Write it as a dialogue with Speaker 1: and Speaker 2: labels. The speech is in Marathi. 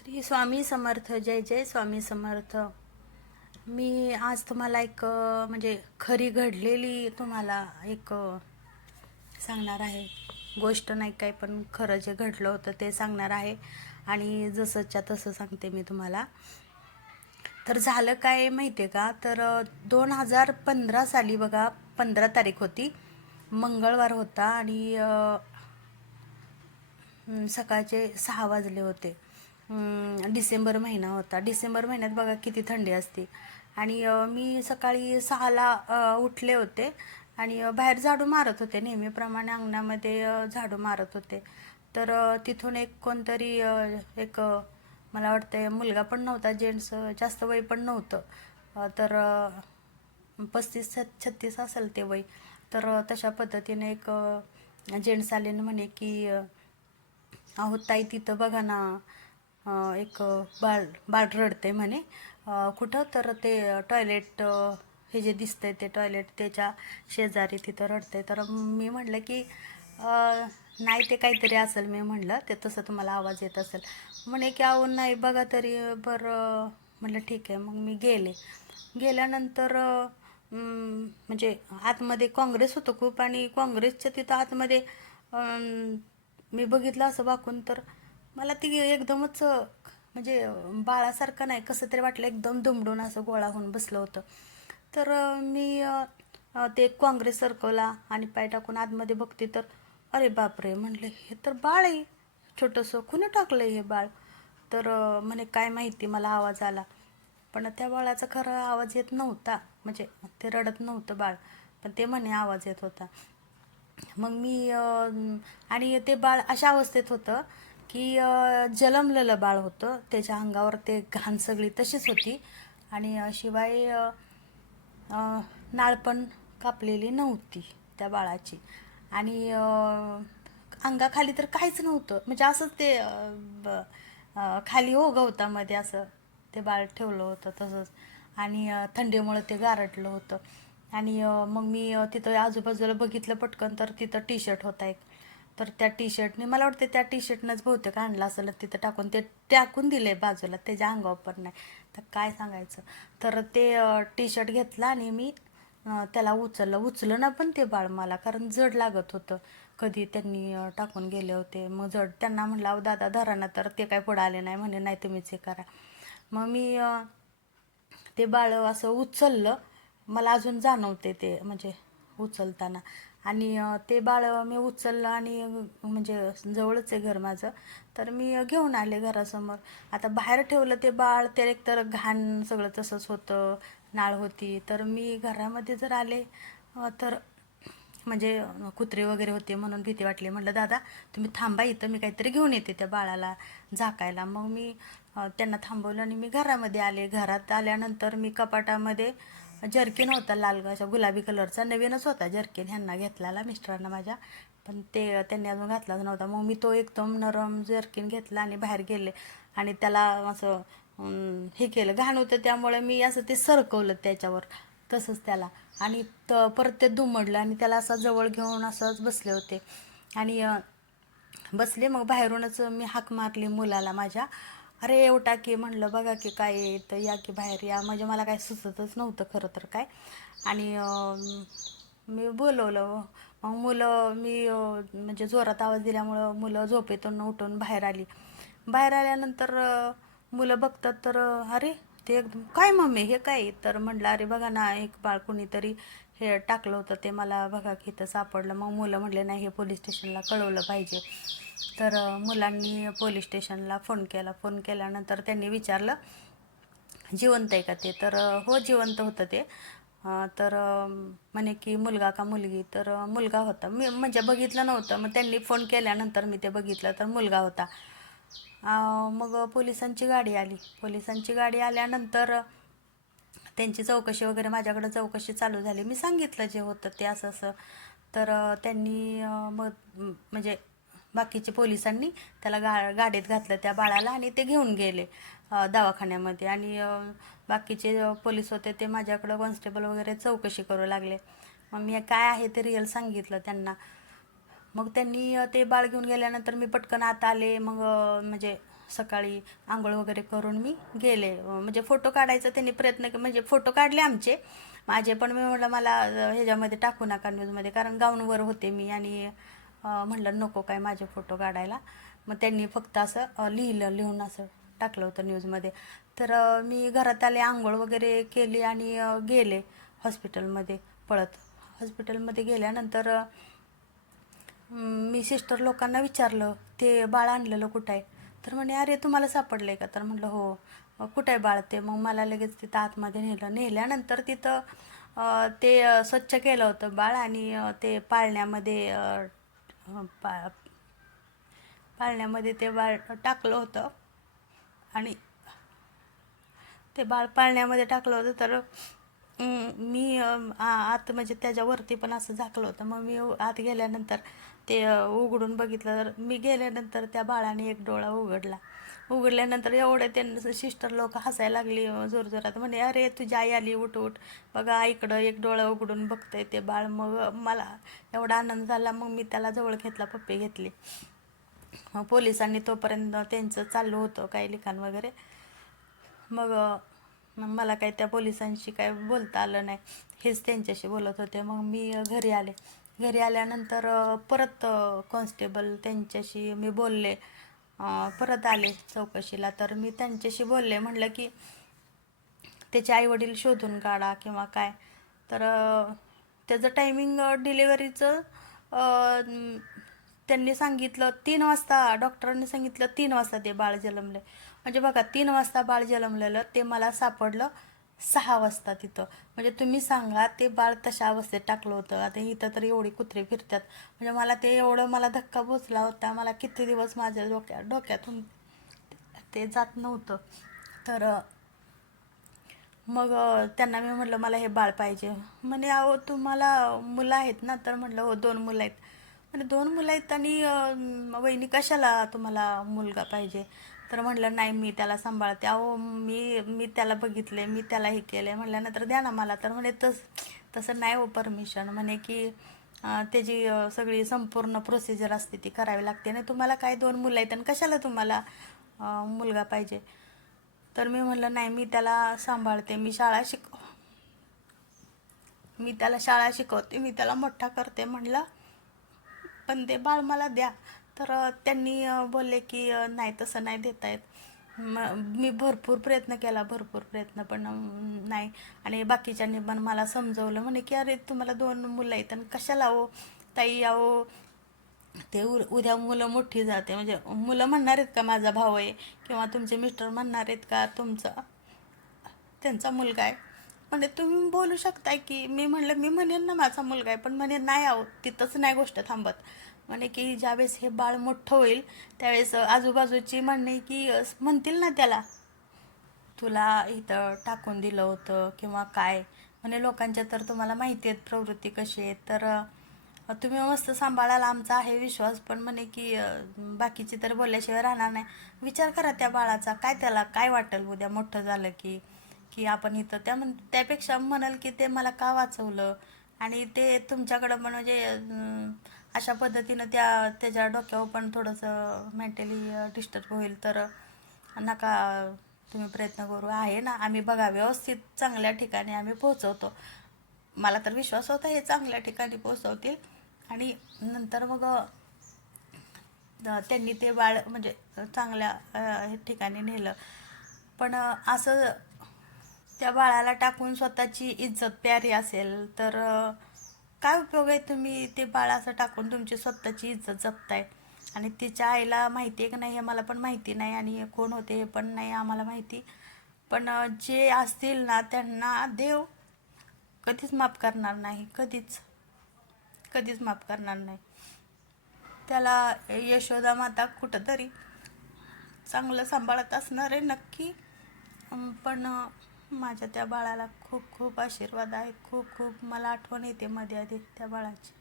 Speaker 1: श्री स्वामी समर्थ जय जय स्वामी समर्थ. मी आज तुम्हाला एक म्हणजे खरी घडलेली तुम्हाला एक सांगणार आहे. गोष्ट नाही काय पण खरं जे घडलं होतं ते सांगणार आहे. आणि जसंच्या तसं सांगते मी तुम्हाला. तर झालं काय माहिती आहे का? तर दोन हजार पंधरा साली बघा पंधरा तारीख होती. मंगळवार होता आणि सकाळचे सहा वाजले होते. डिसेंबर महिना होता. डिसेंबर महिन्यात बघा किती थंडी असते. आणि मी सकाळी सहाला उठले होते. आणि बाहेर झाडू मारत होते नेहमीप्रमाणे. अंगणामध्ये झाडू मारत होते. तर तिथून एक कोणतरी एक मला वाटतं मुलगा पण नव्हता जेंट्स जास्त वय पण नव्हतं. तर पस्तीस छत्तीस असेल ते वय. तर तशा पद्धतीने एक जेंट्स आले म्हणे की अ, अहो ताई तिथं बघा ना. एक बाळ बाळ रडते म्हणे. कुठं? तर ते टॉयलेट हे जे दिसतंय ते टॉयलेट त्याच्या शेजारी तिथं रडते तर मी म्हटलं की नाही ते काहीतरी असेल मी म्हटलं. ते तसं तुम्हाला आवाज येत असेल. म्हणे की अहो नाही बघा तरी बरं. म्हटलं ठीक आहे. मग मी गेले. गेल्यानंतर म्हणजे आतमध्ये काँग्रेस होतं खूप आणि काँग्रेसच्या तिथं आतमध्ये मी बघितलं असं वाकून तर मला ती एकदमच म्हणजे बाळासारखं नाही कसं तरी वाटलं एकदम दुमडून असं गोळा होऊन बसलं होतं. तर मी ते काँग्रेस सरकवला आणि पाय टाकून आतमध्ये बघते तर अरे बापरे म्हटले हे तर बाळ आहे छोटंसं कुणी टाकलं हे बाळ? तर म्हणे काय माहिती मला आवाज आला. पण त्या बाळाचा खरा आवाज येत नव्हता म्हणजे ते रडत नव्हतं बाळ पण ते म्हणे आवाज येत होता. मग मी आणि ते बाळ अशा अवस्थेत होतं की जलमलेलं बाळ होतं. त्याच्या अंगावर ते घाण सगळी तशीच होती. आणि शिवाय नाळ पण कापलेली नव्हती त्या बाळाची. आणि अंगाखाली तर काहीच नव्हतं. म्हणजे असंच ते ब- खाली हो गवतामध्ये असं. ते बाळ ठेवलं होतं तसंच. आणि थंडीमुळं ते गारटलं होतं. आणि मग मी तिथं आजूबाजूला बघितलं पटकन तर तिथं टी शर्ट होता एक. तर त्या टी शर्टने मला वाटते त्या टी शर्टनंच बहुतेक आणलं असेल तिथं टाकून ते टाकून दिले बाजूला त्याच्या अंगावर पण नाही. तर काय सांगायचं? तर ते टी शर्ट घेतला आणि मी त्याला उचललं. उचलं ना पण ते बाळ मला कारण जड लागत होतं. कधी त्यांनी टाकून गेले होते. मग जड त्यांना म्हणलं अहो दादा धरा ना तर ते काय पुढं आले नाही. म्हणे नाही तुम्हीच हे करा. मग मी ते बाळ असं उचललं. मला अजून जाणवते ते म्हणजे उचलताना. आणि ते बाळ मी उचललं आणि म्हणजे जवळच आहे घर माझं. तर मी घेऊन आले घरासमोर. आता बाहेर ठेवलं ते बाळ ते एकतर घाण सगळं तसंच होतं नाळ होती. तर मी घरामध्ये जर आले तर म्हणजे कुत्रे वगैरे होते म्हणून भीती वाटली. म्हटलं दादा तुम्ही थांबा इथं मी काहीतरी घेऊन येते त्या बाळाला झाकायला. मग मी त्यांना थांबवलं आणि मी घरामध्ये आले. घरात आल्यानंतर मी कपाटामध्ये जर्किन होता लाल अशा गुलाबी कलरचा. नवीनच होता जर्किन ह्यांना घेतलेला मिस्टरांना माझ्या. पण ते त्यांनी अजून घातलाच नव्हता. मग मी तो एकदम नरम जर्किन घेतला आणि बाहेर गेले. आणि त्याला असं हे केलं. घाण होतं त्यामुळे मी असं ते सरकवलं त्याच्यावर तसंच त्याला. आणि त परत ते दुमडलं आणि त्याला असं जवळ घेऊन असंच बसले होते. आणि बसले. मग बाहेरूनच मी हाक मारली मुलाला माझ्या. अरे एवटा की म्हणलं बघा की काय येतं या की बाहेर या. म्हणजे मला काय सुचतच नव्हतं खरं तर काय. आणि मी बोलवलं. मग मुलं मी म्हणजे जोरात आवाज दिल्यामुळं मुलं झोपेतून उठून बाहेर आली. बाहेर आल्यानंतर मुलं बघतात तर अरे ते एकदम काय मम्मी हे काय? तर म्हटलं अरे बघा ना एक बाळ कोणीतरी हे टाकलं होतं ते मला बघा की इथं सापडलं. मग मुलं म्हटले नाही हे पोलीस स्टेशनला कळवलं पाहिजे. तर मुलांनी पोलीस स्टेशनला फोन केला. फोन केल्यानंतर त्यांनी विचारलं जिवंत आहे का ते? तर हो जिवंत होतं ते. तर म्हणे की मुलगा का मुलगी? तर मुलगा होता. मी म्हणजे बघितलं नव्हतं मग त्यांनी फोन केल्यानंतर मी ते बघितलं तर मुलगा होता. मग पोलिसांची गाडी आली. पोलिसांची गाडी आल्यानंतर त्यांची चौकशी वगैरे माझ्याकडं चौकशी चालू झाली. मी सांगितलं जे होतं ते असं असं. तर त्यांनी मग म्हणजे बाकीचे पोलिसांनी त्याला गा गाडीत घातलं त्या बाळाला आणि ते घेऊन गेले दवाखान्यामध्ये. आणि बाकीचे पोलीस होते ते माझ्याकडं कॉन्स्टेबल वगैरे चौकशी करू लागले. मग मी काय आहे ते रिअल सांगितलं त्यांना. मग त्यांनी ते बाळ घेऊन गेल्यानंतर मी पटकन आत आले. मग म्हणजे सकाळी आंघोळ वगैरे करून मी गेले. म्हणजे फोटो काढायचा त्यांनी प्रयत्न के म्हणजे फोटो काढले आमचे. माझे पण मी म्हटलं मला ह्याच्यामध्ये टाकू नका न्यूजमध्ये कारण गाऊनवर होते मी आणि म्हणलं म्हटलं नको काय माझे फोटो काढायला. मग त्यांनी फक्त असं लिहिलं लिहून असं टाकलं होतं न्यूजमध्ये. तर मी घरात आले आंघोळ वगैरे केली आणि गेले हॉस्पिटलमध्ये पळत. हॉस्पिटलमध्ये गेल्यानंतर मी सिस्टर लोकांना विचारलं ते बाळ आणलेलं कुठं आहे? तर म्हणे अरे तुम्हाला सापडलं आहे का? तर म्हटलं हो. कुठे बाळते बाळ ते? मग मला लगेच तिथं आतमध्ये नेलं. नेल्यानंतर तिथं ते स्वच्छ केलं होतं बाळ आणि ते पाळण्यामध्ये पा पाळण्यामध्ये ते बाळ टाकलं होतं. आणि ते बाळ पाळण्यामध्ये टाकलं होतं तर मी आत म्हणजे त्याच्यावरती पण असं झाकलं होतं. मग मी आत गेल्यानंतर ते उघडून बघितलं तर मी गेल्यानंतर त्या बाळाने एक डोळा उघडला. उघडल्यानंतर एवढे त्यांना सिस्टर लोक हसायला लागली जोरजोरात. म्हणे अरे तुझी आई आली उठ उठ. बघा आईकडं एक डोळा उघडून बघतंय ते बाळ. मग मला एवढा आनंद झाला मग मी त्याला जवळ घेतला पप्पी घेतली. मग पोलिसांनी तोपर्यंत त्यांचं चालू होतं काही लिखाण वगैरे. मग मग मला काही त्या पोलिसांशी काय बोलता आलं नाही. हेच त्यांच्याशी बोलत होते. मग मी घरी आले. घरी आल्यानंतर परत कॉन्स्टेबल त्यांच्याशी मी बोलले. परत आले चौकशीला. तर मी त्यांच्याशी बोलले. म्हटलं की त्याचे आईवडील शोधून काढा किंवा काय. तर त्याचं टायमिंग डिलेवरीचं त्यांनी सांगितलं तीन वाजता. डॉक्टरांनी सांगितलं तीन वाजता ते बाळ जन्मले. म्हणजे बघा तीन वाजता बाळ जन्मलेलं ते मला सापडलं. सहा वाजता तिथं. म्हणजे तुम्ही सांगा ते बाळ तशा अवस्थेत टाकलं होतं. आता इथं तर एवढी कुत्रे फिरतात. म्हणजे मला ते एवढं मला धक्का बोचला होता. मला किती दिवस माझ्या डोक्या डोक्यातून ते जात नव्हतं. तर मग त्यांना मी म्हटलं मला हे बाळ पाहिजे. म्हणे अहो तुम्हाला मुलं आहेत ना? तर म्हटलं हो दोन मुलं आहेत. म्हणजे दोन मुलं आहेत आणि वहिनी कशाला तुम्हाला मुलगा पाहिजे? तर म्हटलं नाही मी त्याला सांभाळते. अहो मी मी त्याला बघितले मी त्याला हे केलं म्हटल्यानंतर द्या ना मला. तर म्हणे तस तसं नाही हो परमिशन. म्हणे की त्याची सगळी संपूर्ण प्रोसिजर असते ती करावी लागते. ना तुम्हाला काय दोन मुलं आहेत आणि कशाला तुम्हाला मुलगा पाहिजे? तर मी म्हणलं नाही मी त्याला सांभाळते. मी शाळा शिक मी त्याला शाळा शिकवते. मी त्याला मोठा करते. म्हणलं पण ते बाळ मला द्या. तर त्यांनी बोलले की नाही तसं नाही देता येत. मी भरपूर प्रयत्न केला भरपूर प्रयत्न पण नाही. आणि बाकीच्यांनी पण मला समजवलं. म्हणे की अरे तुम्हाला दोन मुलं आहेत आणि कशाला हो? ताई अहो ते उ उद्या मुलं मोठी जाते. म्हणजे मुलं म्हणणार आहेत का माझा भाऊ आहे? किंवा तुमचे मिस्टर म्हणणार आहेत का? तुमचा त्यांचा मुलगा आहे. म्हणजे तुम्ही बोलू शकताय की मी म्हणलं मी म्हणेन ना माझा मुलगा आहे पण म्हणे नाही आहो तिथंच नाही गोष्ट थांबत. म्हणे की ज्यावेळेस हे बाळ मोठं होईल त्यावेळेस आजूबाजूची म्हणणे की म्हणतील ना त्याला तुला इथं टाकून दिलं होतं किंवा काय? म्हणे लोकांच्या तर तुम्हाला माहिती आहेत प्रवृत्ती कशी आहे तर तुम्ही मस्त सांभाळाल आमचा आहे विश्वास पण म्हणे की बाकीची तर बोलल्याशिवाय राहणार नाही. विचार करा त्या बाळाचा काय त्याला काय वाटेल उद्या मोठं झालं की की आपण इथं त्या म्हण त्यापेक्षा म्हणाल की ते मला का वाचवलं? आणि ते तुमच्याकडं पण म्हणजे अशा पद्धतीनं त्या त्याच्या डोक्यावर पण थोडंसं मेंटली डिस्टर्ब होईल. तर नका तुम्ही प्रयत्न करू. आहे ना आम्ही बघा व्यवस्थित चांगल्या ठिकाणी आम्ही पोहोचवतो. मला तर विश्वास होता हे चांगल्या ठिकाणी पोहोचवतील. आणि नंतर मग त्यांनी ते बाळ म्हणजे चांगल्या ठिकाणी नेलं. पण असं त्या बाळाला टाकून स्वतःची इज्जत प्यारी असेल तर काय उपयोग आहे तुम्ही ते बाळ असं टाकून तुमची स्वतःची इज्जत जपताय? आणि तिच्या आईला माहिती आहे की नाही हे मला पण माहिती नाही आणि कोण होते हे पण नाही आम्हाला माहिती. पण जे असतील ना त्यांना देव कधीच माफ करणार नाही. कधीच. कधीच माफ करणार नाही. त्याला यशोदा माता कुठंतरी चांगलं सांभाळत असणार आहे नक्की. पण माझ्या त्या बाळाला खूप खूप आशीर्वाद आहेत खूप खूप मला आठवण येते मध्ये आधी त्या बाळाची.